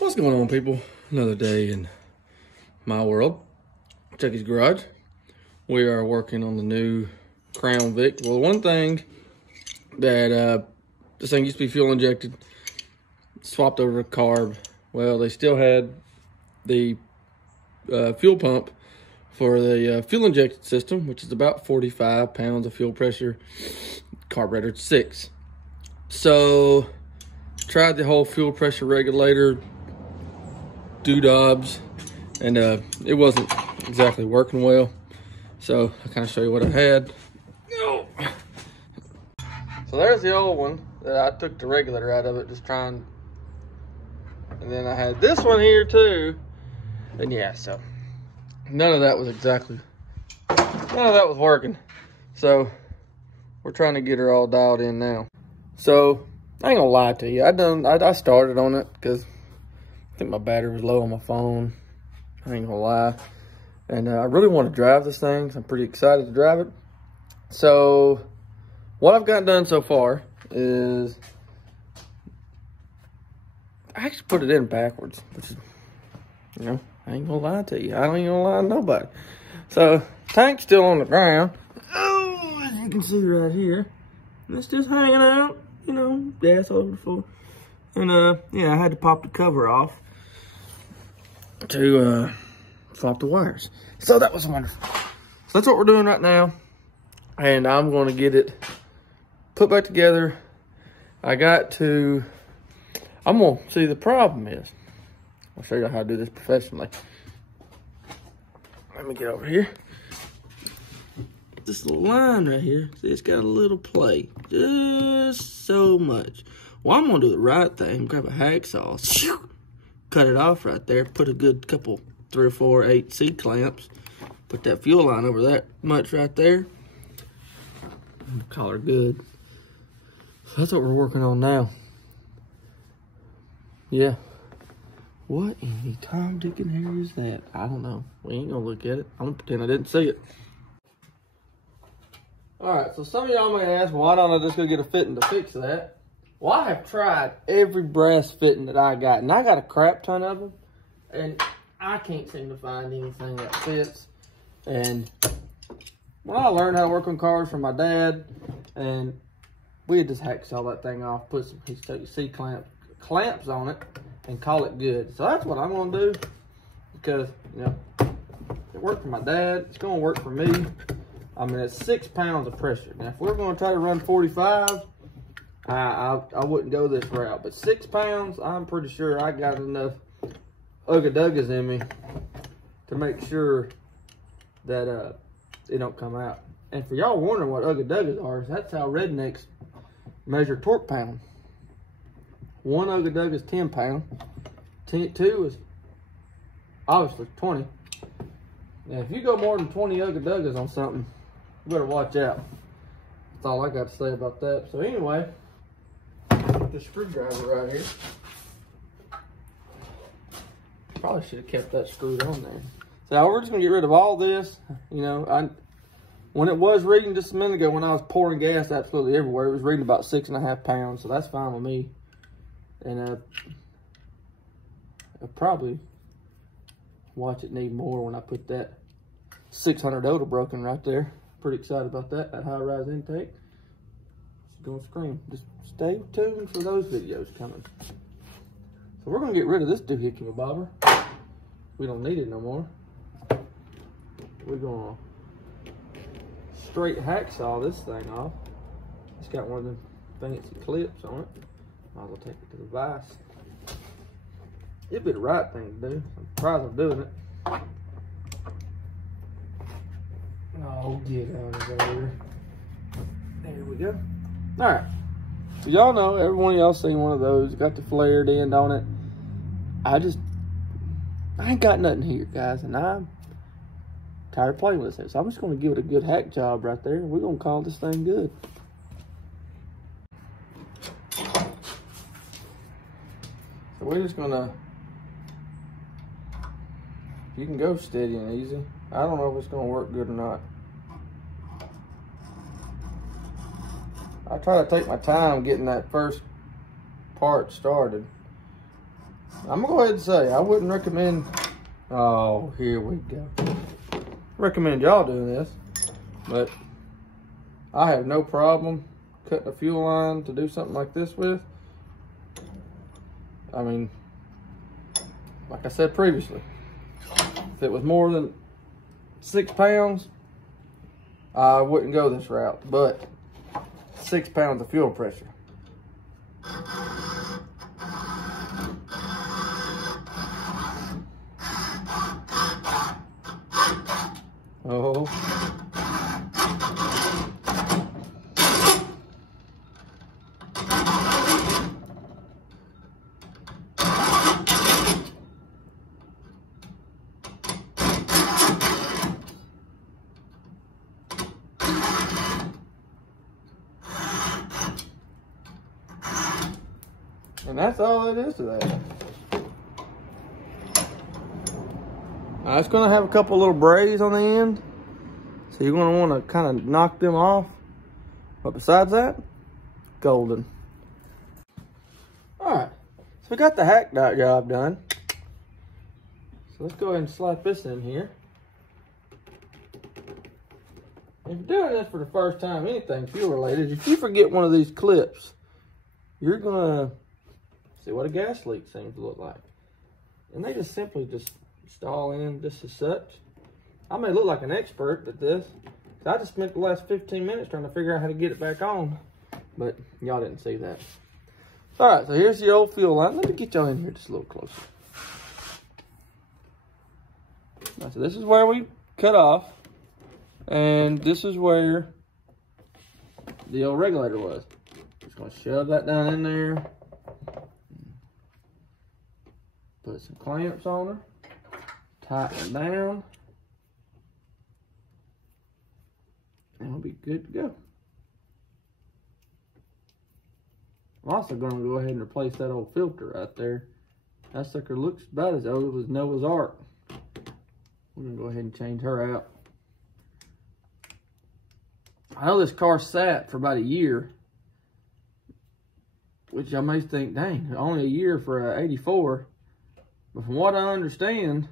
What's going on, people? Another day in my world. Chucky's garage. We are working on the new Crown Vic. Well, one thing that this thing used to be fuel injected, swapped over to carb. Well, they still had the fuel pump for the fuel injected system, which is about 45 pounds of fuel pressure. Carburetor 6. So tried the whole fuel pressure regulator doodobs, and it wasn't exactly working well. So I'll kind of show you what I had. So there's the old one that I took the regulator out of it, just trying. And then I had this one here too. And yeah, so none of that was working. So we're trying to get her all dialed in now. So I ain't gonna lie to you, I started on it because I think my battery was low on my phone. I ain't gonna lie. And I really want to drive this thing, so I'm pretty excited to drive it. So what I've got done so far is I actually put it in backwards, which is, you know, I ain't gonna lie to you. I ain't gonna lie to nobody. So tank's still on the ground. Oh, as you can see right here. And it's just hanging out, you know, gas all over the floor. And yeah, I had to pop the cover off to swap the wires. So that was wonderful. So that's what we're doing right now. And I'm going to get it put back together. I'm going to see, the problem is, I'll show you how to do this professionally. Let me get over here. This little line right here, see, it's got a little play, just so much. Well, I'm gonna do the right thing, grab a hacksaw, cut it off right there, put a good couple, 3 or 4, 8 C-clamps, put that fuel line over that much right there, and call her good. So that's what we're working on now. Yeah. What in the Tom, Dick, and Harry is that? I don't know. We ain't gonna look at it. I'm gonna pretend I didn't see it. Alright, so some of y'all may ask, why don't I just go get a fitting to fix that? Well, I have tried every brass fitting that I got, and I got a crap ton of them, and I can't seem to find anything that fits. And when I learned how to work on cars from my dad, and we had just hacksaw that thing off, put some C-clamps on it, and call it good. So that's what I'm gonna do, because, you know, it worked for my dad, it's gonna work for me. I mean, it's 6 pounds of pressure. Now, if we're gonna try to run 45, I wouldn't go this route. But 6 pounds, I'm pretty sure I got enough ugga-duggas in me to make sure that it don't come out. And for y'all wondering what ugga-duggas are, that's how rednecks measure torque pound. 1 ugga-dugga is 10 pounds. 2 is obviously 20. Now, if you go more than 20 ugga-duggas on something, you better watch out. That's all I got to say about that. So anyway, the screwdriver right here. Probably should have kept that screwed on there. So we're just gonna get rid of all this. You know, when it was reading just a minute ago, when I was pouring gas absolutely everywhere, it was reading about 6.5 pounds. So that's fine with me. And I'll probably watch it need more when I put that 600 Oda broken right there. Pretty excited about that high-rise intake. It's gonna scream. Just stay tuned for those videos coming. So we're gonna get rid of this doohickey bobber. We don't need it no more. We're gonna straight hacksaw this thing off. It's got one of them fancy clips on it. Might as well take it to the vise. It'd be the right thing to do. I'm surprised I'm doing it. Oh, get out of there. There we go. Alright. So y'all know, every one of y'all seen one of those. Got the flared end on it. I ain't got nothing here, guys. And I'm tired of playing with it. So I'm just going to give it a good hack job right there. We're going to call this thing good. So we're just going to, you can go steady and easy. I don't know if it's going to work good or not. I try to take my time getting that first part started. I'm gonna go ahead and say I wouldn't recommend. Oh, here we go. Recommend y'all doing this, but I have no problem cutting a fuel line to do something like this with. I mean, like I said previously, if it was more than 6 pounds, I wouldn't go this route, but 6 pounds of fuel pressure. Oh. And that's all it is to that. Now it's going to have a couple little brays on the end, so you're going to want to kind of knock them off. But besides that, golden. All right, so we got the hack dot job done. So let's go ahead and slap this in here. If you're doing this for the first time, anything fuel related, if you forget one of these clips, you're gonna see what a gas leak seems to look like. And they just simply just install in just as such. I may look like an expert at this, I just spent the last 15 minutes trying to figure out how to get it back on, but y'all didn't see that. All right, so here's the old fuel line. Let me get y'all in here just a little closer. Now, so this is where we cut off, and this is where the old regulator was. Just gonna shove that down in there. Put some clamps on her, tighten it down, and we'll be good to go. I'm also going to go ahead and replace that old filter right there. That sucker looks about as old as Noah's Ark. We're going to go ahead and change her out. I know this car sat for about a year, which I may think, dang, only a year for an 84. But from what I understand,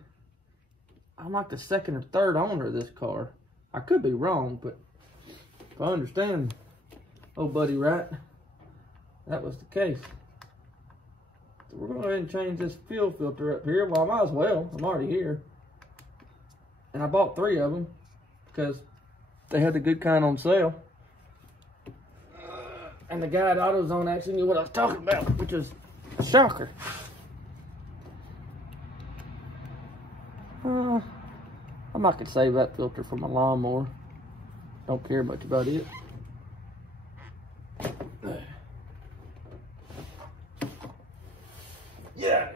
I'm like the second or third owner of this car. I could be wrong, but if I understand old buddy right, that was the case. So we're going to go ahead and change this fuel filter up here. Well, I might as well. I'm already here. And I bought 3 of them because they had the good kind on sale. And the guy at AutoZone actually knew what I was talking about, which was a shocker. I might could save that filter for my lawnmower. Don't care much about it. Yeah.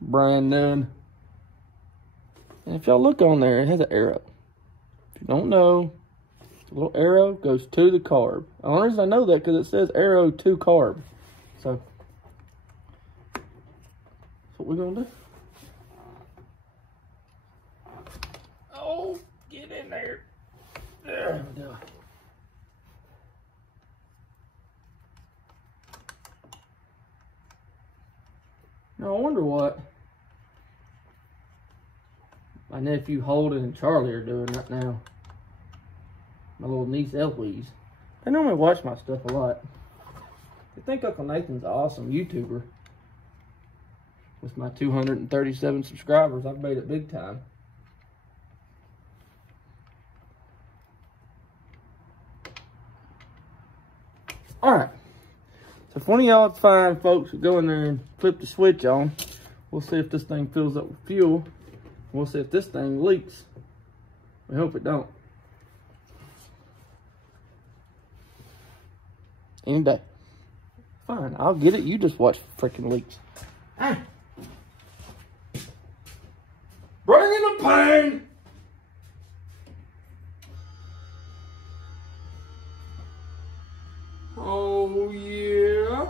Brand new. And if y'all look on there, it has an arrow. If you don't know, the little arrow goes to the carb. The only reason I know that because it says arrow to carb. So that's what we're gonna do. Oh, get in there. There we go. Now I wonder what my nephew Holden and Charlie are doing right now. My little niece Eloise. They normally watch my stuff a lot. They think Uncle Nathan's an awesome YouTuber. With my 237 subscribers, I've made it big time. Alright. So if one of y'all fine folks would go in there and flip the switch on, we'll see if this thing fills up with fuel. We'll see if this thing leaks. We hope it don't. Any day. Fine, I'll get it. You just watch freaking leaks. Ah. Bring in the pain. Oh yeah.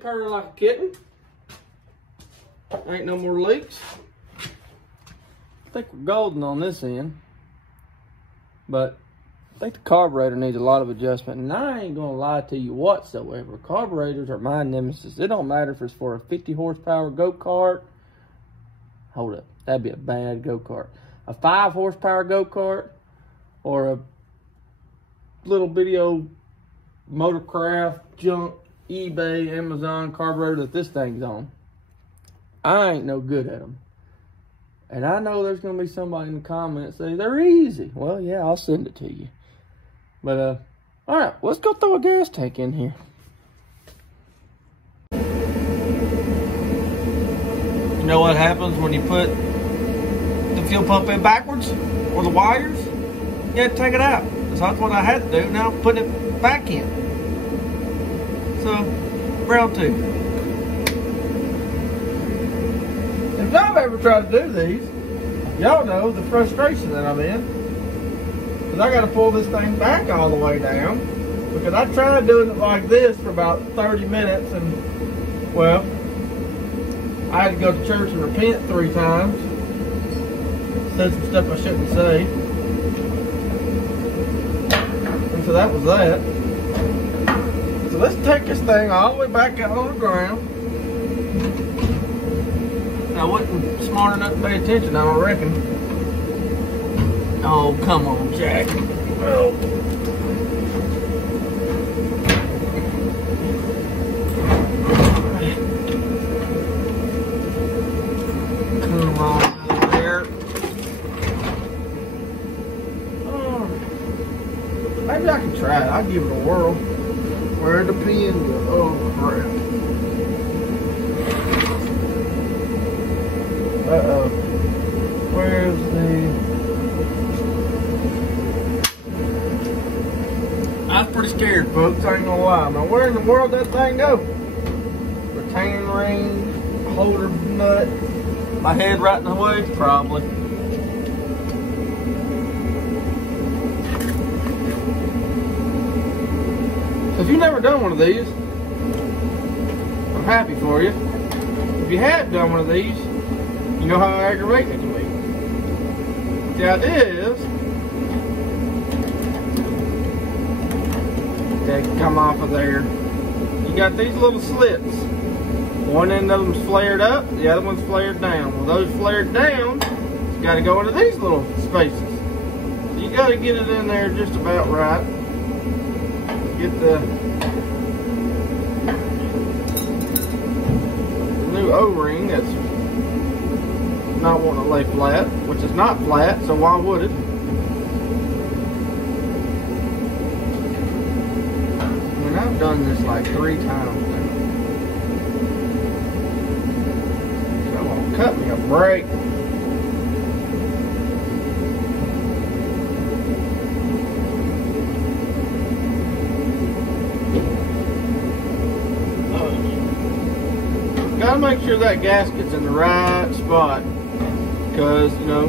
purring like a kitten. Ain't no more leaks. I think we're golden on this end, but I think the carburetor needs a lot of adjustment, and I ain't gonna lie to you whatsoever. Carburetors are my nemesis. It don't matter if it's for a 50 horsepower go-kart. Hold up, that'd be a bad go-kart. A 5 horsepower go-kart, or a little video motorcraft junk eBay, Amazon carburetor that this thing's on. I ain't no good at them. And I know there's going to be somebody in the comments say they're easy. Well, yeah, I'll send it to you. But, all right, let's go throw a gas tank in here. You know what happens when you put the fuel pump in backwards, or the wires? You have to take it out. So that's what I had to do. Now I'm putting it back in. So, round 2. If y'all ever tried to do these, y'all know the frustration that I'm in. Because I got to pull this thing back all the way down. Because I tried doing it like this for about 30 minutes and, well, I had to go to church and repent 3 times. Said some stuff I shouldn't say. And so that was that. So let's take this thing all the way back out on the ground. I wasn't smart enough to pay attention, I don't reckon. Oh, come on, Jack. Oh. Come on there. Oh. Maybe I can try it. I'll give it a whirl. Where the pin go? Oh, crap. Uh-oh. Where's the... I was pretty scared, folks. I ain't gonna lie. Now, where in the world did that thing go? Retaining ring, holder nut. My head right in the way? Probably. So if you've never done one of these, I'm happy for you. If you have done one of these, you know how aggravating it can be. The idea is they come off of there. You got these little slits. One end of them's flared up, the other one's flared down. Well, those flared down, you got to go into these little spaces. So you got to get it in there just about right. Get the new O-ring that's not wanting to lay flat, which is not flat, so why would it? I mean, I've done this like 3 times now. Someone cut me a break. Gotta make sure that gasket's in the right spot. Because, you know,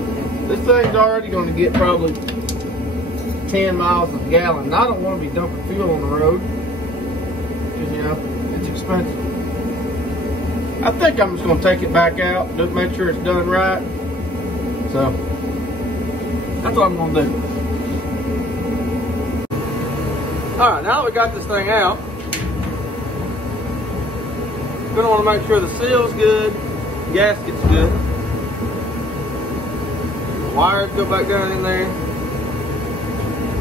this thing's already going to get probably 10 miles a gallon. And I don't want to be dumping fuel on the road. Because, you know, it's expensive. I think I'm just going to take it back out. Just make sure it's done right. So, that's what I'm going to do. Alright, now that we got this thing out, we're going to want to make sure the seal's good, the gasket's good. Wires go back down in there.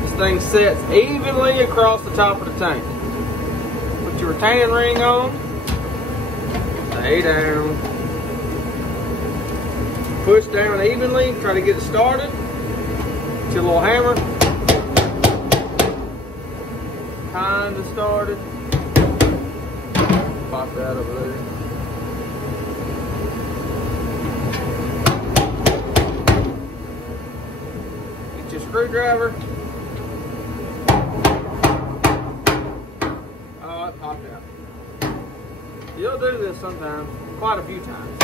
This thing sets evenly across the top of the tank. Put your retaining ring on. Stay down. Push down evenly. Try to get it started. Get your little hammer. Kinda started. Pop that over there. Screwdriver. Oh, it popped out. You'll do this sometimes, quite a few times,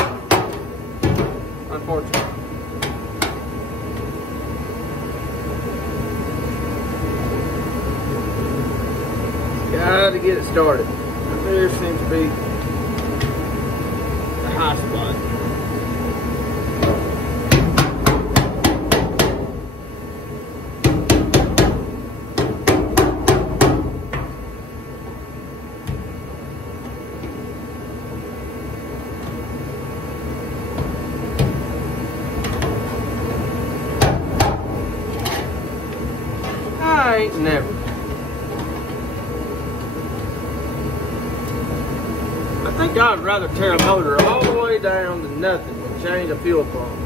unfortunately. Gotta get it started. There seems to be high spot. I ain't never. I think I'd rather tear a motor all the way down to nothing than change a fuel pump.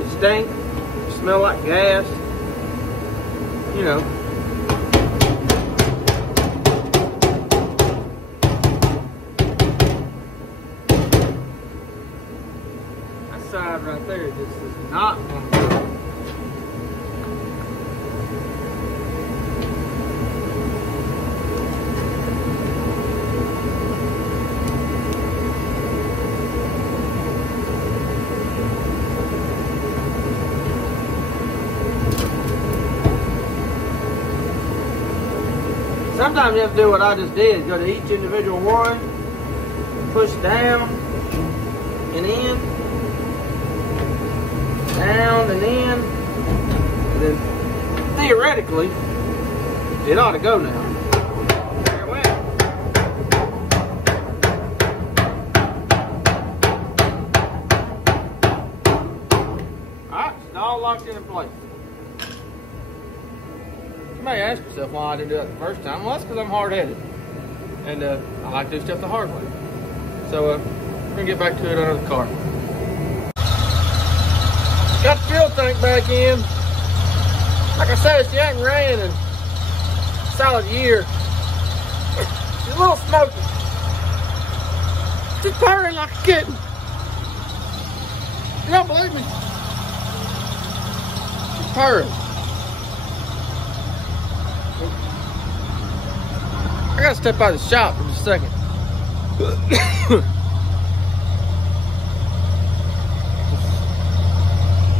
It stink, it smell like gas, you know. That side right there just is not one to go. Sometimes you have to do what I just did. Go to each individual one, push down and in, down and in, and then theoretically, it ought to go now. There it went. Alright, it's all locked in place. You may ask yourself why I didn't do that the first time. Well, that's because I'm hard-headed. And I like to do stuff the hard way. So, we're going to get back to it under the car. Got the fuel tank back in. Like I said, she hadn't ran in a solid year. She's a little smoky. She's purring like a kitten. You don't believe me? She's purring. I gotta step out of the shop for just a second.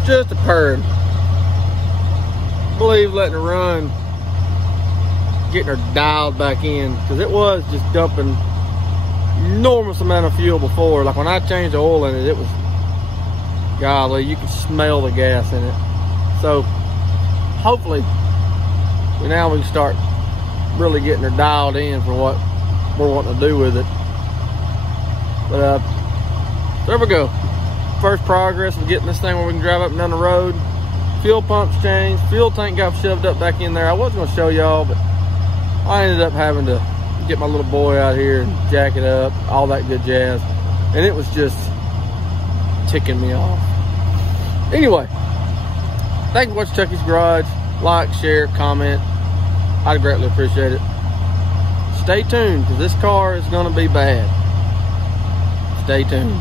Just a purr. I believe letting her run, getting her dialed back in, because it was just dumping enormous amount of fuel before. Like when I changed the oil in it, it was, golly, you could smell the gas in it. So hopefully now we can start really getting her dialed in for what we're wanting to do with it. But there we go. First progress of getting this thing where we can drive up and down the road. Fuel pump's changed. Fuel tank got shoved up back in there. I was going to show y'all, but I ended up having to get my little boy out here and jack it up, all that good jazz. And it was just ticking me off. Anyway, thank you for watching Chucky's Garage. Like, share, comment. I'd greatly appreciate it. Stay tuned, because this car is going to be bad. Stay tuned.